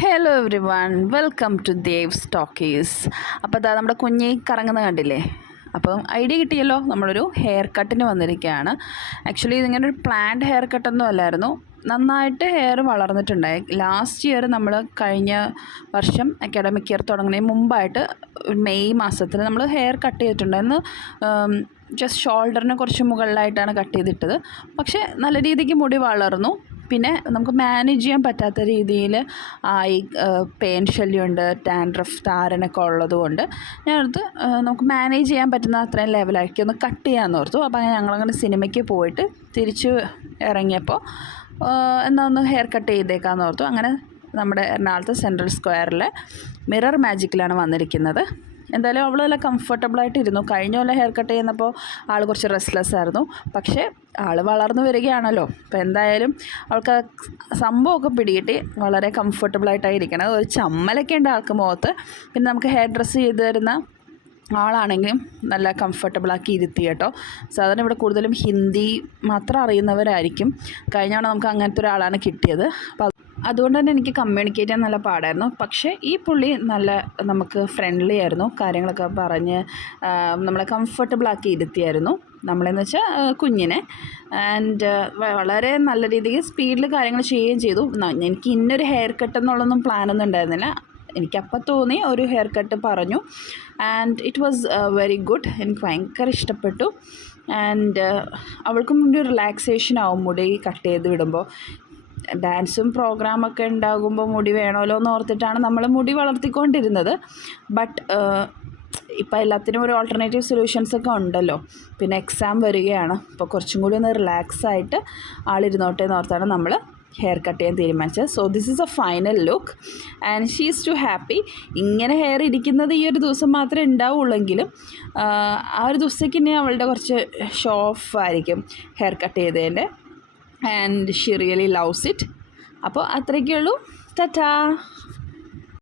Hello everyone, welcome to Dev സ്റ്റോക്കീസ്. അപ്പോൾ അതാ നമ്മുടെ കുഞ്ഞി കറങ്ങുന്ന കണ്ടില്ലേ. അപ്പം ഐഡിയ കിട്ടിയല്ലോ, നമ്മളൊരു ഹെയർ കട്ടിന് വന്നിരിക്കുകയാണ്. ആക്ച്വലി ഇതിങ്ങനെ ഒരു പ്ലാൻഡ് ഹെയർ കട്ടൊന്നും അല്ലായിരുന്നു. നന്നായിട്ട് ഹെയർ വളർന്നിട്ടുണ്ടായി. ലാസ്റ്റ് ഇയർ നമ്മൾ കഴിഞ്ഞ വർഷം അക്കാഡമിക് ഇയർ തുടങ്ങുന്നതിന് മുമ്പായിട്ട് മെയ് മാസത്തിൽ നമ്മൾ ഹെയർ കട്ട് ചെയ്തിട്ടുണ്ടായിരുന്നു. ജസ്റ്റ് ഷോൾഡറിന് കുറച്ച് മുകളിലായിട്ടാണ് കട്ട് ചെയ്തിട്ടത്. പക്ഷേ നല്ല രീതിക്ക് മുടി വളർന്നു. പിന്നെ നമുക്ക് മാനേജ് ചെയ്യാൻ പറ്റാത്ത രീതിയിൽ ആയി. പെയിൻ ശല്യമുണ്ട്, ഡാൻഡ്രഫ്, താരനൊക്കെ ഉള്ളതുകൊണ്ട് ഞാനടുത്ത് നമുക്ക് മാനേജ് ചെയ്യാൻ പറ്റുന്ന അത്രയും ലെവലാക്കി ഒന്ന് കട്ട് ചെയ്യാമെന്ന് ഓർത്തു. അപ്പോൾ അങ്ങനെ ഞങ്ങളങ്ങനെ സിനിമയ്ക്ക് പോയിട്ട് തിരിച്ച് ഇറങ്ങിയപ്പോൾ എന്നാൽ ഒന്ന് ഹെയർ കട്ട് ചെയ്തേക്കാമെന്ന് ഓർത്തു. അങ്ങനെ നമ്മുടെ എറണാകുളത്ത് സെൻട്രൽ സ്ക്വയറിലെ മിറർ മാജിക്കിലാണ് വന്നിരിക്കുന്നത്. എന്തായാലും അവൾ നല്ല കംഫർട്ടബിളായിട്ട് ഇരുന്നു. കഴിഞ്ഞ പോലെ ഹെയർ കട്ട് ചെയ്യുന്നപ്പോൾ ആൾ കുറച്ച് റെസ്റ്റ്ലെസ് ആയിരുന്നു. പക്ഷേ ആൾ വളർന്നു വരികയാണല്ലോ. അപ്പോൾ എന്തായാലും അവൾക്ക് സംഭവമൊക്കെ പിടികിട്ടി വളരെ കംഫർട്ടബിളായിട്ടായിരിക്കണം. ഒരു ചമ്മലൊക്കെ ഉണ്ട് ആൾക്ക് മുഖത്ത്. പിന്നെ നമുക്ക് ഹെയർ ഡ്രസ്സ് ചെയ്ത് തരുന്ന ആളാണെങ്കിലും നല്ല കംഫർട്ടബിളാക്കി ഇരുത്തി കേട്ടോ. സാധാരണ ഇവിടെ കൂടുതലും ഹിന്ദി മാത്രം അറിയുന്നവരായിരിക്കും. കഴിഞ്ഞ നമുക്ക് അങ്ങനത്തെ ഒരാളാണ് കിട്ടിയത്. അപ്പോൾ അതുകൊണ്ട് തന്നെ എനിക്ക് കമ്മ്യൂണിക്കേറ്റ് ചെയ്യാൻ നല്ല പാടായിരുന്നു. പക്ഷേ ഈ പുള്ളി നല്ല നമുക്ക് ഫ്രണ്ട്ലി ആയിരുന്നു. കാര്യങ്ങളൊക്കെ പറഞ്ഞ് നമ്മളെ കംഫർട്ടബിളാക്കി ഇരുത്തിയായിരുന്നു. നമ്മളെന്ന് വെച്ചാൽ കുഞ്ഞിനെ. ആൻഡ് വളരെ നല്ല രീതിക്ക് സ്പീഡിൽ കാര്യങ്ങൾ ചെയ്യുകയും ചെയ്തു. എനിക്ക് ഇന്നൊരു ഹെയർ കട്ട് എന്നുള്ളതൊന്നും പ്ലാനൊന്നും ഉണ്ടായിരുന്നില്ല. എനിക്കപ്പം തോന്നി ഒരു ഹെയർ കട്ട് പറഞ്ഞു. And it was very good. എനിക്ക് ഭയങ്കര ഇഷ്ടപ്പെട്ടു. ആൻഡ് അവൾക്കും ഒരു റിലാക്സേഷൻ ആവും മുടി കട്ട് ചെയ്ത് വിടുമ്പോൾ. ഡാൻസും പ്രോഗ്രാമൊക്കെ ഉണ്ടാകുമ്പോൾ മുടി വേണമല്ലോ എന്ന് ഓർത്തിട്ടാണ് നമ്മൾ മുടി വളർത്തിക്കൊണ്ടിരുന്നത്. ബട്ട് ഇപ്പോൾ എല്ലാത്തിനും ഒരു ഓൾട്ടർനേറ്റീവ് സൊല്യൂഷൻസൊക്കെ ഉണ്ടല്ലോ. പിന്നെ എക്സാം വരികയാണ്. അപ്പോൾ കുറച്ചും കൂടി ഒന്ന് റിലാക്സ് ആയിട്ട് ആളിരുന്നോട്ടെ എന്ന് ഓർത്താണ് നമ്മൾ ഹെയർ കട്ട് ചെയ്യാൻ തീരുമാനിച്ചത്. So this is a final look and she is too happy. ഇങ്ങനെ ഹെയർ ഇരിക്കുന്നത് ഈ ഒരു ദിവസം മാത്രമേ ഉണ്ടാവുള്ളെങ്കിലും ആ ഒരു ദിവസത്തേക്ക് ഇനി അവളുടെ കുറച്ച് ഷോ ഓഫ് ആയിരിക്കും ഹെയർ കട്ട് ചെയ്തതിൻ്റെ. And she really loves it. അപ്പോൾ അത്രയൊക്കെ ഉള്ളൂ. ടാറ്റാ.